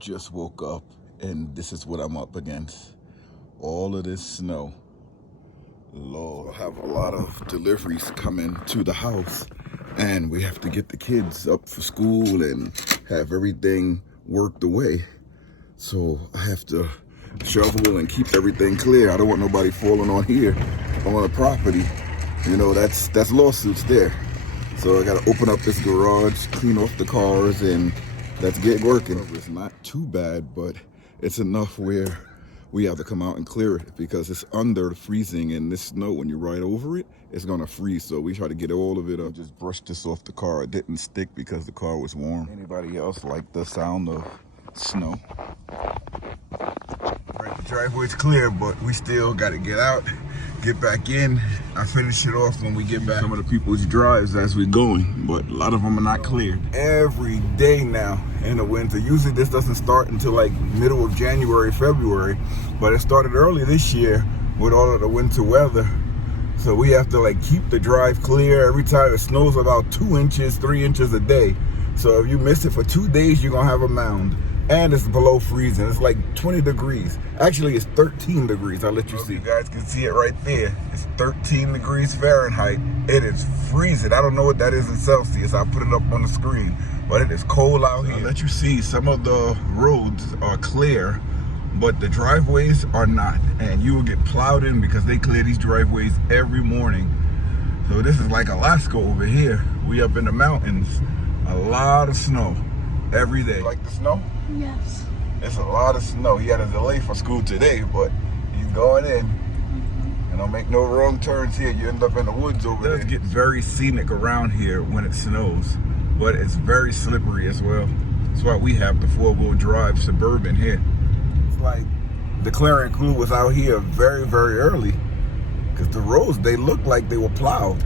Just woke up and this is what I'm up against. All of this snow. Lord, I have a lot of deliveries coming to the house and we have to get the kids up for school and have everything worked away. So I have to shovel and keep everything clear. I don't want nobody falling on here on the property. You know, that's lawsuits there. So I gotta open up this garage, clean off the cars, and let's get working. It's not too bad, but it's enough where we have to come out and clear it because it's under freezing, and this snow, when you ride over it, it's gonna freeze. So we try to get all of it up. Just brush this off the car. It didn't stick because the car was warm. Anybody else like the sound of snow? Right, the driveway's clear, but we still gotta get out, get back in. I finish it off when we get back. Some of the people's drives as we're going, but a lot of them are not cleared. Every day now in the winter. Usually this doesn't start until like middle of January, February, but it started early this year with all of the winter weather. So we have to like keep the drive clear. Every time it snows about 2 inches, 3 inches a day. So if you miss it for 2 days, you're gonna have a mound. And it's below freezing. It's like 20 degrees. Actually, it's 13 degrees. I'll let you see. You guys can see it right there. It's 13 degrees Fahrenheit. It is freezing. I don't know what that is in Celsius. I'll put it up on the screen. But it is cold out here. I'll let you see some of the roads are clear, but the driveways are not. And you will get plowed in because they clear these driveways every morning. So this is like Alaska over here. We up in the mountains. A lot of snow every day. Like the snow? Yes. It's a lot of snow. He had a delay for school today, but he's going in. And don't make no wrong turns here. You end up in the woods over there. It does get very scenic around here when it snows, but it's very slippery as well. That's why we have the 4-wheel drive Suburban here. It's like the clearing crew was out here very, very early because the roads, they look like they were plowed.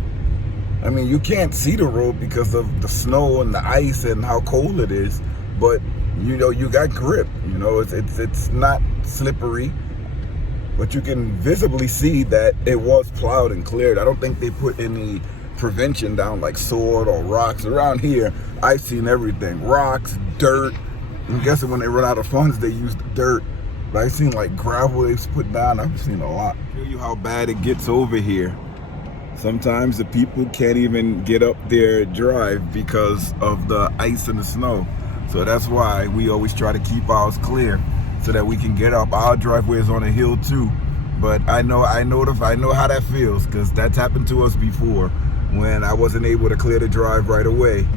I mean, you can't see the road because of the snow and the ice and how cold it is, but you know, you got grip. You know, it's not slippery, but you can visibly see that it was plowed and cleared. I don't think they put any prevention down like sword or rocks. Around here, I've seen everything. Rocks, dirt. I'm guessing when they run out of funds, they use the dirt. But I've seen like gravel they've put down. I've seen a lot. I'll tell you how bad it gets over here. Sometimes the people can't even get up their drive because of the ice and the snow. So that's why we always try to keep ours clear so that we can get up. Our driveway is on a hill too, but I know how that feels because that's happened to us before when I wasn't able to clear the drive right away.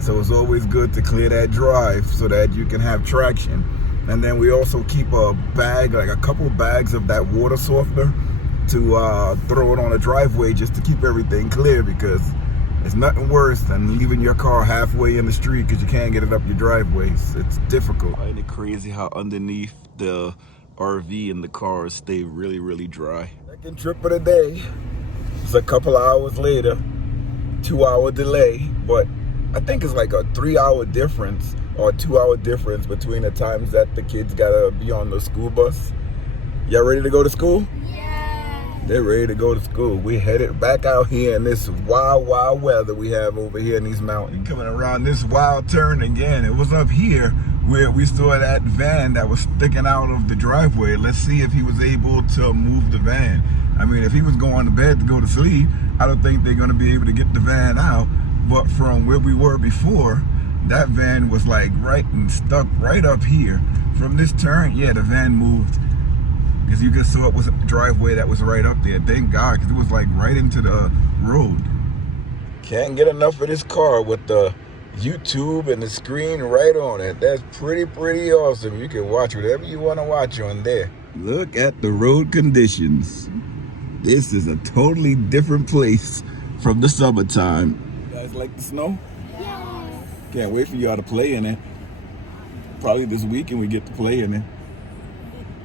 So it's always good to clear that drive so that you can have traction. And then we also keep a bag, like a couple bags of that water softener to throw it on the driveway just to keep everything clear, because it's nothing worse than leaving your car halfway in the street because you can't get it up your driveways. It's difficult. Isn't it crazy how underneath the RV and the cars stay really, really dry? Second trip of the day. It's a couple hours later, 2-hour delay, but I think it's like a 3-hour difference or 2-hour difference between the times that the kids gotta be on the school bus. Y'all ready to go to school? They're ready to go to school. We headed back out here in this wild, wild weather we have over here in these mountains. Coming around this wild turn again. It was up here where we saw that van that was sticking out of the driveway. Let's see if he was able to move the van. I mean, if he was going to bed to go to sleep, I don't think they're going to be able to get the van out. But from where we were before, that van was like right and stuck right up here. From this turn, yeah, the van moved. Because you just saw it was a driveway that was right up there. Thank God, because it was like right into the road. Can't get enough of this car with the YouTube and the screen right on it. That's pretty awesome. You can watch whatever you want to watch on there. Look at the road conditions. This is a totally different place from the summertime. You guys like the snow? Yes. Can't wait for y'all to play in it. Probably this weekend we get to play in it.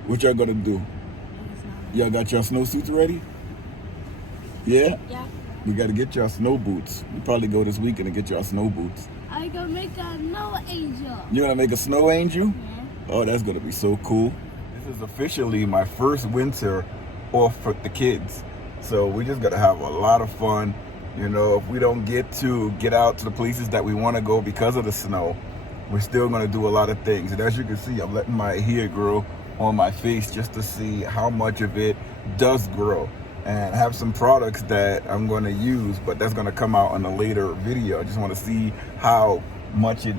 What y'all gonna do? Y'all got your snowsuits ready? Yeah? Yeah. We gotta get y'all snow boots. We probably go this weekend and get y'all snow boots. I gonna make a snow angel. You gonna make a snow angel? Yeah. Oh, that's gonna be so cool. This is officially my first winter off for the kids. So we just gotta have a lot of fun. You know, if we don't get out to the places that we wanna go because of the snow, we're still gonna do a lot of things. And as you can see, I'm letting my hair grow on my face just to see how much of it does grow. And I have some products that I'm gonna use, but that's gonna come out in a later video. I just wanna see how much it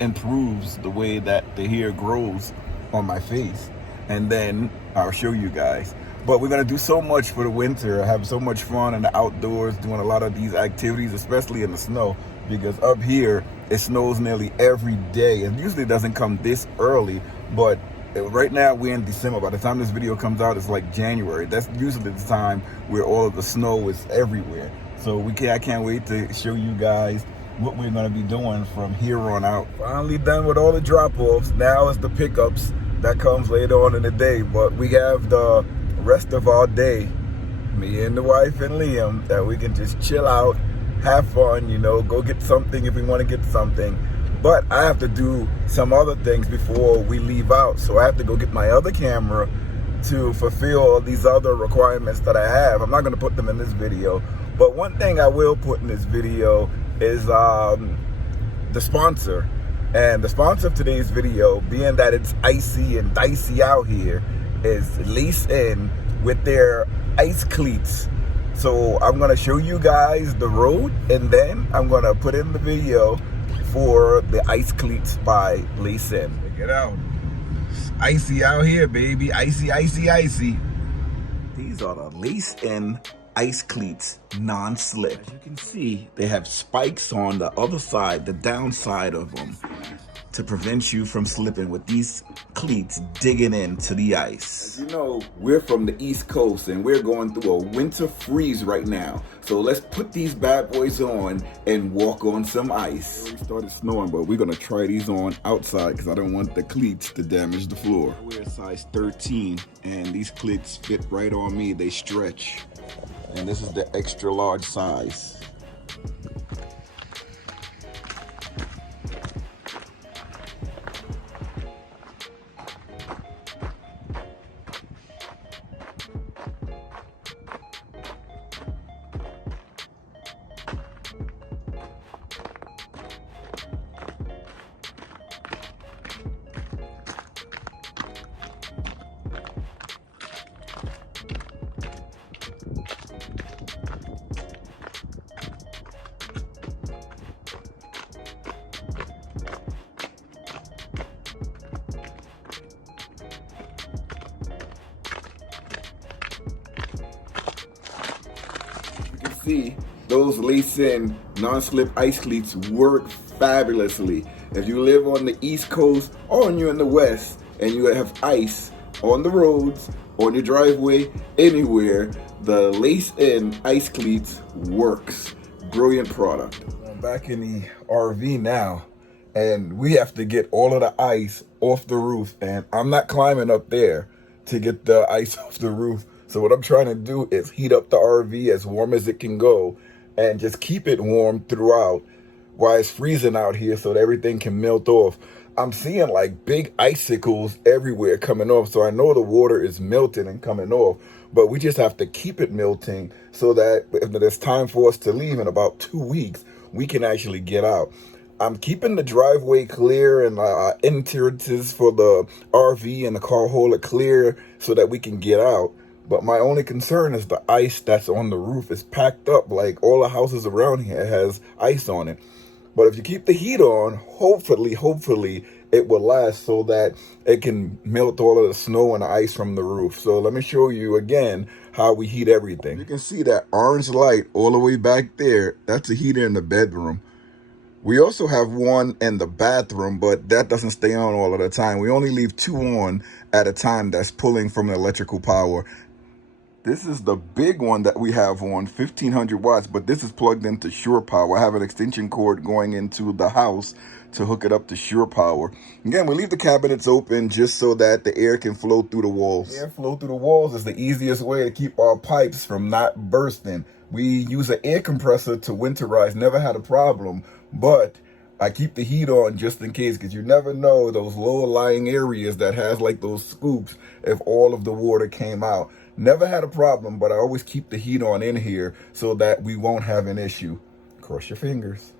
improves the way that the hair grows on my face. And then I'll show you guys. But we're gonna do so much for the winter. I have so much fun in the outdoors doing a lot of these activities, especially in the snow, because up here it snows nearly every day. And usually it doesn't come this early, but right now we're in December. By the time this video comes out, it's like January. That's usually the time where all of the snow is everywhere. So I can't wait to show you guys what we're gonna be doing from here on out. Finally done with all the drop-offs. Now it's the pickups that comes later on in the day. But we have the rest of our day, me and the wife and Liam, that we can just chill out, have fun, you know, go get something if we want to get something. But I have to do some other things before we leave out. So I have to go get my other camera to fulfill these other requirements that I have. I'm not going to put them in this video, but one thing I will put in this video is the sponsor. And the sponsor of today's video, being that it's icy and dicey out here, is Cleats with their ice cleats. So I'm gonna show you guys the road, and then I'm gonna put in the video for the ice cleats by Cleats. Check it out. It's icy out here, baby. Icy, icy, icy. These are the Cleats ice cleats, non-slip. As you can see, they have spikes on the other side, the downside of them, to prevent you from slipping with these cleats digging into the ice. As you know, we're from the East Coast and we're going through a winter freeze right now. So let's put these bad boys on and walk on some ice. It started snowing, but we're gonna try these on outside because I don't want the cleats to damage the floor. I wear a size 13 and these cleats fit right on me. They stretch. And this is the extra large size. See, those lace-in non-slip ice cleats work fabulously. If you live on the East Coast or you're in the West and you have ice on the roads, on your driveway, anywhere, the lace-in ice cleats works. Brilliant product. I'm back in the RV now, and we have to get all of the ice off the roof, and I'm not climbing up there to get the ice off the roof. So what I'm trying to do is heat up the RV as warm as it can go and just keep it warm throughout while it's freezing out here so that everything can melt off. I'm seeing like big icicles everywhere coming off, so I know the water is melting and coming off, but we just have to keep it melting so that if it's time for us to leave in about 2 weeks, we can actually get out. I'm keeping the driveway clear and entrances for the RV and the car holder clear so that we can get out. But my only concern is the ice that's on the roof is packed up. Like all the houses around here has ice on it. But if you keep the heat on, hopefully it will last so that it can melt all of the snow and the ice from the roof. So let me show you again how we heat everything. You can see that orange light all the way back there. That's a heater in the bedroom. We also have one in the bathroom, but that doesn't stay on all of the time. We only leave 2 on at a time that's pulling from the electrical power. This is the big one that we have on, 1500 watts, but this is plugged into shore power. I have an extension cord going into the house to hook it up to shore power. Again, we leave the cabinets open just so that the air can flow through the walls. Air flow through the walls is the easiest way to keep our pipes from not bursting. We use an air compressor to winterize, never had a problem, but I keep the heat on just in case, because you never know those lower lying areas that has like those scoops if all of the water came out. Never had a problem, but I always keep the heat on in here so that we won't have an issue. Cross your fingers.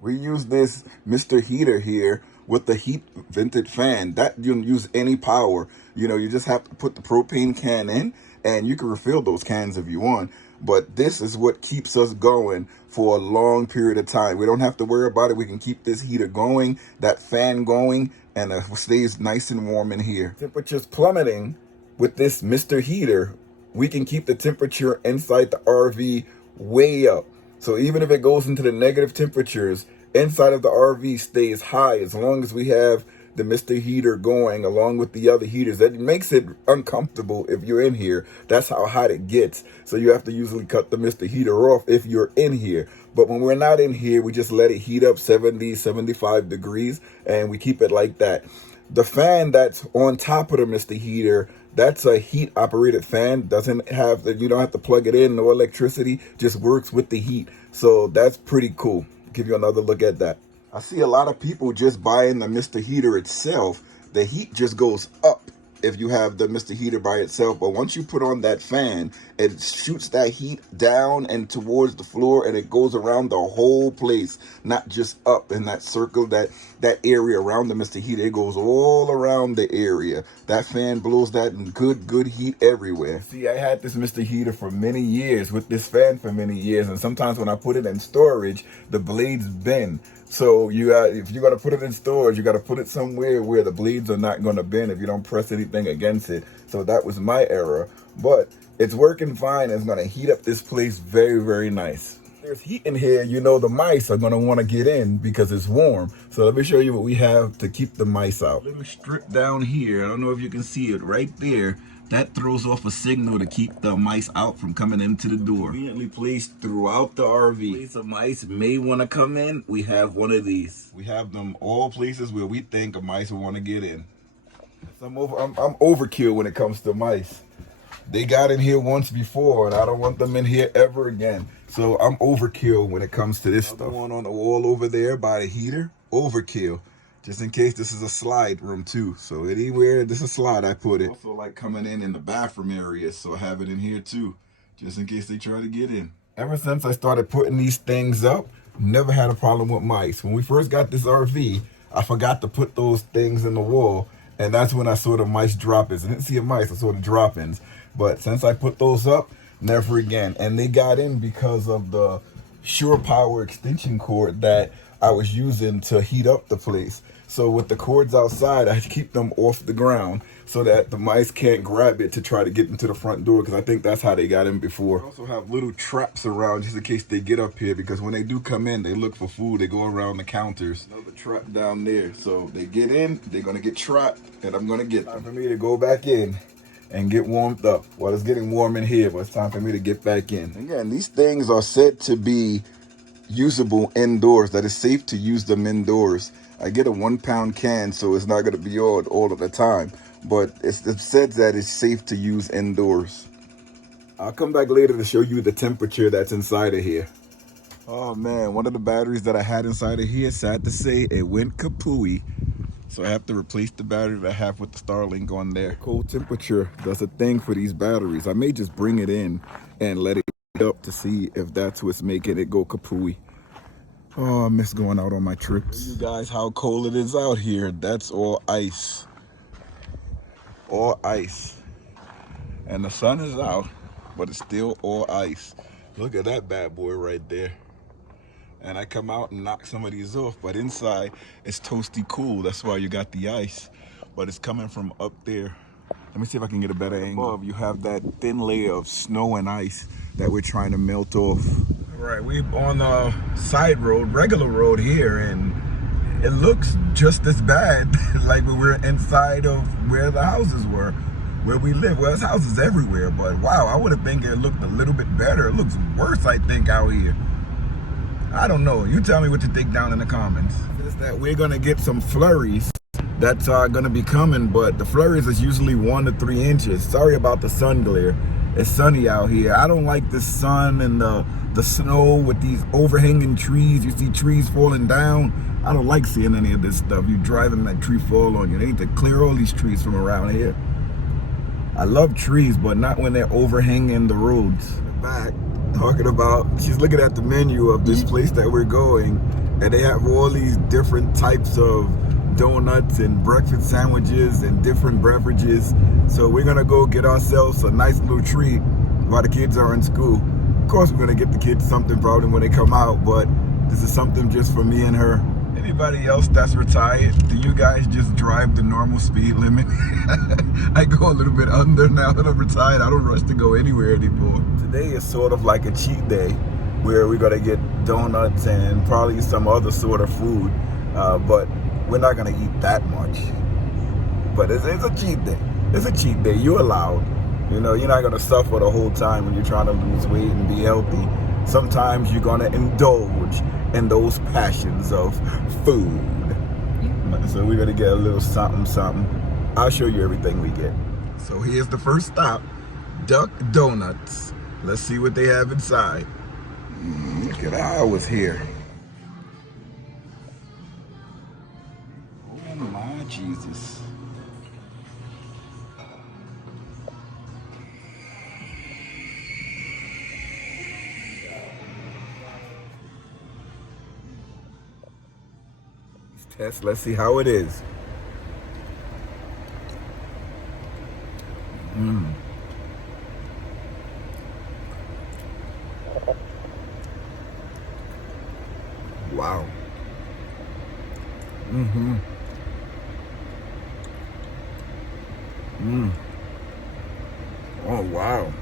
We use this Mr. Heater here with the heat vented fan, that you don't use any power. You know, you just have to put the propane can in, and you can refill those cans if you want. But this is what keeps us going for a long period of time. We don't have to worry about it. We can keep this heater going, that fan going, and it stays nice and warm in here. Temperature's plummeting. With this Mr. Heater, we can keep the temperature inside the RV way up. So even if it goes into the negative temperatures, inside of the RV stays high as long as we have the Mr. Heater going along with the other heaters. That makes it uncomfortable if you're in here. That's how hot it gets. So you have to usually cut the Mr. Heater off if you're in here. But when we're not in here, we just let it heat up 70, 75 degrees, and we keep it like that. The fan that's on top of the Mr. Heater, that's a heat operated fan. Doesn't have you don't have to plug it in, no electricity, just works with the heat. So that's pretty cool. Give you another look at that. I see a lot of people just buying the Mr. Heater itself. The heat just goes up if you have the Mr. Heater by itself. But once you put on that fan, it shoots that heat down and towards the floor, and it goes around the whole place, not just up in that circle, that area around the Mr. Heater. It goes all around the area. That fan blows that good heat everywhere. See, I had this Mr. Heater for many years with this fan for many years, and sometimes when I put it in storage, the blades bend. So if you're gonna put it in storage, you gotta put it somewhere where the blades are not gonna bend if you don't press anything against it. So that was my error, but it's working fine. It's gonna heat up this place very, very nice. There's heat in here, you know the mice are gonna wanna get in because it's warm. So let me show you what we have to keep the mice out. Let me strip down here. I don't know if you can see it right there. That throws off a signal to keep the mice out from coming into the door. Conveniently placed throughout the RV. In case the mice may want to come in, we have one of these. We have them all places where we think a mice will want to get in. So I'm overkill when it comes to mice. They got in here once before, and I don't want them in here ever again. So I'm overkill when it comes to this stuff. One on the wall over there by the heater, overkill. Just in case this is a slide room too. So anywhere this is a slide, I put it. Also like coming in the bathroom areas, so I have it in here too, just in case they try to get in. Ever since I started putting these things up, never had a problem with mice. When we first got this RV, I forgot to put those things in the wall, and that's when I saw the mice droppings. I didn't see a mice, I saw the droppings. But since I put those up, never again. And they got in because of the Shore Power extension cord that I was using to heat up the place. So with the cords outside, I keep them off the ground so that the mice can't grab it to try to get into the front door, because I think that's how they got in before. I also have little traps around just in case they get up here, because when they do come in, they look for food. They go around the counters. Another trap down there. So they get in, they're going to get trapped, and I'm going to get them. Time for me to go back in and get warmed up. Well, it's getting warm in here, but it's time for me to get back in. Again, these things are said to be usable indoors, that it's safe to use them indoors. I get a 1 pound can, so it's not going to be on all of the time, but it said that it's safe to use indoors. I'll come back later to show you the temperature that's inside of here. Oh man, one of the batteries that I had inside of here, sad to say, it went kapooey. So I have to replace the battery that I have with the Starlink on there. Cold temperature does a thing for these batteries. I may just bring it in and let it up to see if that's what's making it go kapooey. Oh, I miss going out on my trips. You guys, how cold it is out here. That's all ice. All ice. And the sun is out, but it's still all ice. Look at that bad boy right there. And I come out and knock some of these off, but inside it's toasty cool. That's why you got the ice, but it's coming from up there. Let me see if I can get a better angle. Above, you have that thin layer of snow and ice that we're trying to melt off. Right, we're on a side road, regular road here, and it looks just as bad like we were inside of where the houses were, where we live. Well, there's houses everywhere, but wow, I would have think it looked a little bit better. It looks worse, I think, out here. I don't know. You tell me what you think down in the comments. Is that we're gonna get some flurries that's gonna be coming, but the flurries is usually 1 to 3 inches. Sorry about the sun glare. It's sunny out here. I don't like the sun and the snow with these overhanging trees. You see trees falling down. I don't like seeing any of this stuff. You driving, that tree fall on you. They need to clear all these trees from around here. I love trees, but not when they're overhanging the roads. Back, talking about, she's looking at the menu of this place that we're going, and they have all these different types of donuts and breakfast sandwiches and different beverages. So we're gonna go get ourselves a nice little treat while the kids are in school. Of course, we're gonna get the kids something probably when they come out, but this is something just for me and her. Anybody else that's retired, do you guys just drive the normal speed limit? I go a little bit under now that I'm retired. I don't rush to go anywhere anymore. Today is sort of like a cheat day where we're gonna get donuts and probably some other sort of food, but we're not gonna eat that much. But it's a cheat day. It's a cheat day. You're allowed. You know, you're not gonna suffer the whole time when you're trying to lose weight and be healthy. Sometimes you're gonna indulge in those passions of food. So we're gonna get a little something. I'll show you everything we get. So here's the first stop, Duck Donuts. Let's see what they have inside. Look at how I was here. Oh my Jesus. Test, let's see how it is. Wow. Oh wow.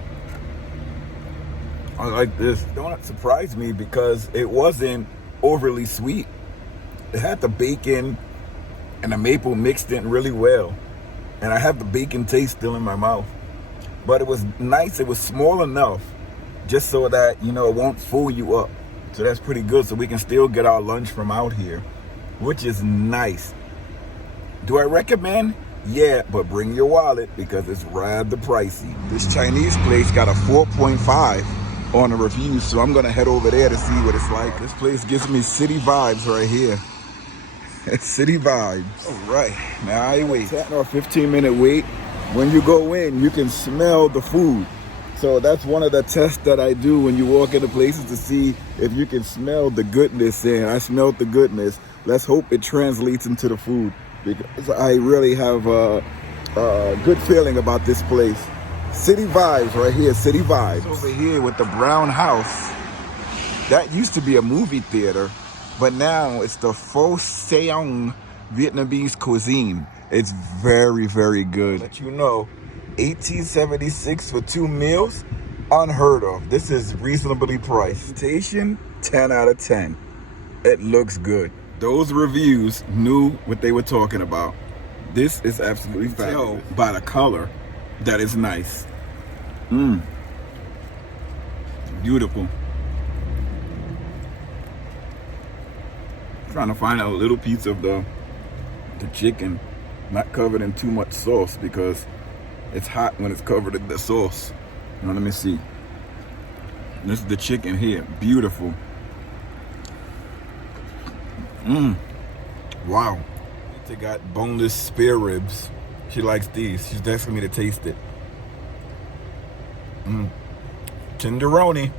I like this. Donut surprised me because it wasn't overly sweet. It had the bacon and the maple mixed in really well. And I have the bacon taste still in my mouth. But it was nice. It was small enough just so that, you know, it won't fool you up. So that's pretty good. So we can still get our lunch from out here, which is nice. Do I recommend? Yeah, but bring your wallet because it's rather pricey. This Chinese place got a 4.5 on the reviews. So I'm going to head over there to see what it's like. This place gives me city vibes right here. City vibes. All right, now I wait. It's a 15-minute wait. When you go in, you can smell the food. So that's one of the tests that I do when you walk into places to see if you can smell the goodness. And I smelled the goodness. Let's hope it translates into the food because I really have a good feeling about this place. City vibes right here, city vibes. Over here with the brown house, that used to be a movie theater. But now it's the Pho Seong Vietnamese cuisine. It's very, very good. Let you know, $18.76 for 2 meals, unheard of. This is reasonably priced. Presentation, 10 out of 10. It looks good. Those reviews knew what they were talking about. This is absolutely fabulous. By the color, that is nice. Beautiful. Trying to find out a little piece of the chicken, not covered in too much sauce because it's hot when it's covered in the sauce. Now let me see. This is the chicken here, beautiful. Wow. They got boneless spare ribs. She likes these. She's asking me to taste it. Tenderoni.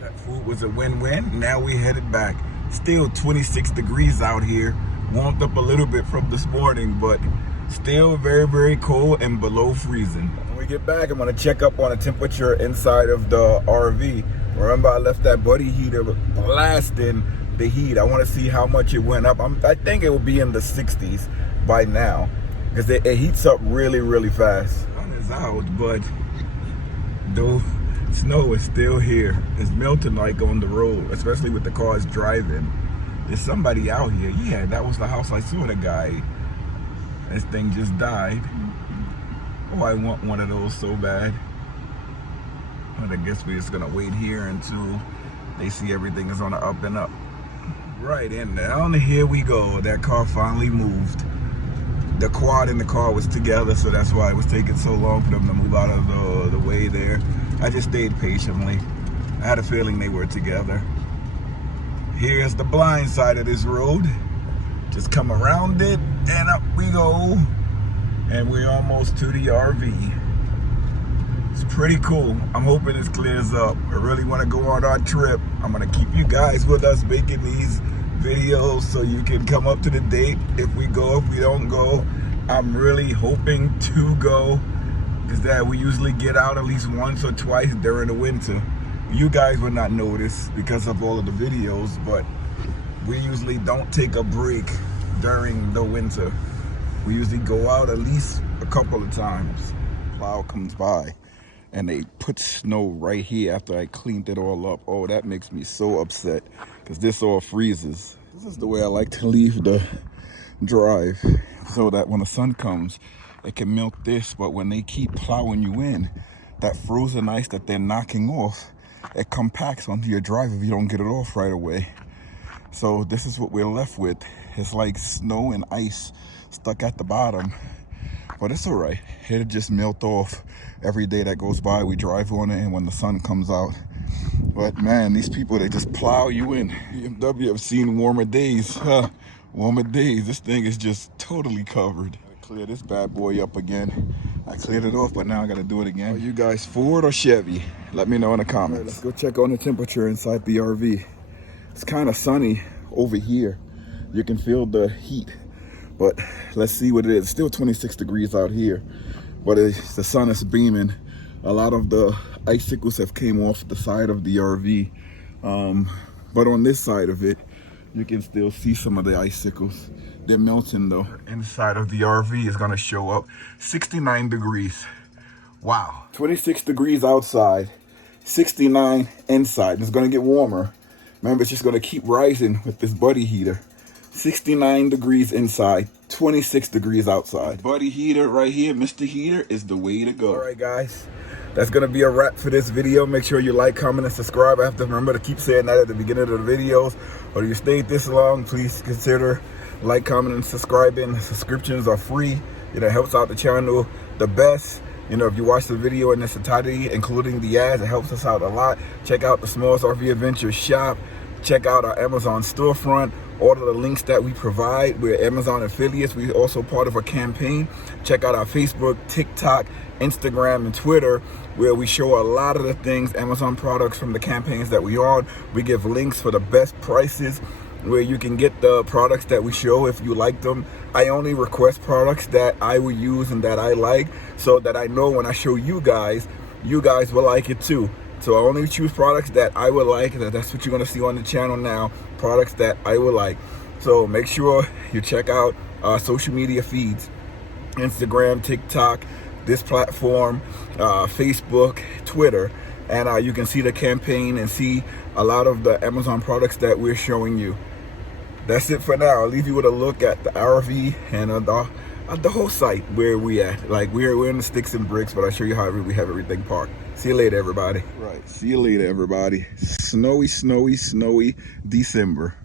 That food was a win-win. Now we headed back. Still 26 degrees out here, warmed up a little bit from this morning, but still very, very cold and below freezing. When we get back, I'm gonna check up on the temperature inside of the RV. Remember, I left that buddy heater blasting the heat. I wanna see how much it went up. I think it will be in the 60s by now, because it heats up really, really fast. The sun is out, but though snow is still here. It's melting like on the road, especially with the cars driving. There's somebody out here. Yeah, that was the house I saw the guy. This thing just died. Oh, I want one of those so bad. But I guess we're just gonna wait here until they see everything is on the up and up. Right, and down here we go. That car finally moved. The quad and the car was together, so that's why it was taking so long for them to move out of the way there. I just stayed patiently. I had a feeling they were together. Here's the blind side of this road. Just come around it and up we go. And we're almost to the RV. It's pretty cool. I'm hoping this clears up. I really want to go on our trip. I'm going to keep you guys with us making these videos so you can come up to the date. If we go, if we don't go, I'm really hoping to go, is that we usually get out at least once or twice during the winter. You guys will not notice because of all of the videos, but we usually don't take a break during the winter. We usually go out at least a couple of times. Plow comes by and they put snow right here after I cleaned it all up. Oh, that makes me so upset because this all freezes. This is the way I like to leave the drive, so that when the sun comes, it can melt this, but when they keep plowing you in, that frozen ice that they're knocking off, it compacts onto your drive if you don't get it off right away. So this is what we're left with. It's like snow and ice stuck at the bottom, but it's all right. It'll just melt off every day that goes by. We drive on it and when the sun comes out. But man, these people, they just plow you in. BMW have seen warmer days, warmer days. This thing is just totally covered. I clear this bad boy up again. I cleared it off, but now I gotta do it again. Are you guys Ford or Chevy? Let me know in the comments. Right, let's go check on the temperature inside the RV. It's kind of sunny over here. You can feel the heat, but let's see what it is. It's still 26 degrees out here, but the sun is beaming. A lot of the icicles have came off the side of the RV, but on this side of it, you can still see some of the icicles. They're melting though. Inside of the RV is gonna show up 69 degrees. Wow. 26 degrees outside, 69 inside. It's gonna get warmer. Remember, it's just gonna keep rising with this buddy heater. 69 degrees inside, 26 degrees outside. Buddy heater right here, Mr. Heater, is the way to go. All right, guys, that's gonna be a wrap for this video. Make sure you like, comment, and subscribe. I have to remember to keep saying that at the beginning of the videos. Or if you stayed this long, please consider like, comment, and subscribing. Subscriptions are free. It helps out the channel the best. You know, if you watch the video in its entirety, including the ads, it helps us out a lot. Check out the Smallest RV Adventures shop. Check out our Amazon storefront. All of the links that we provide, we're Amazon affiliates. We're also part of a campaign. Check out our Facebook, TikTok, Instagram, and Twitter, where we show a lot of the things, Amazon products from the campaigns that we on. We give links for the best prices where you can get the products that we show if you like them. I only request products that I will use and that I like, so that I know when I show you guys will like it too. So I only choose products that I would like. That's what you're gonna see on the channel now, products that I would like. So make sure you check out our social media feeds, Instagram, TikTok, this platform, Facebook, Twitter, and you can see the campaign and see a lot of the Amazon products that we're showing you. That's it for now. I'll leave you with a look at the RV and the whole site where we at. Like we're in the sticks and bricks, but I'll show you how we have everything parked. See you later, everybody. Right, see you later, everybody. Snowy, snowy, snowy December.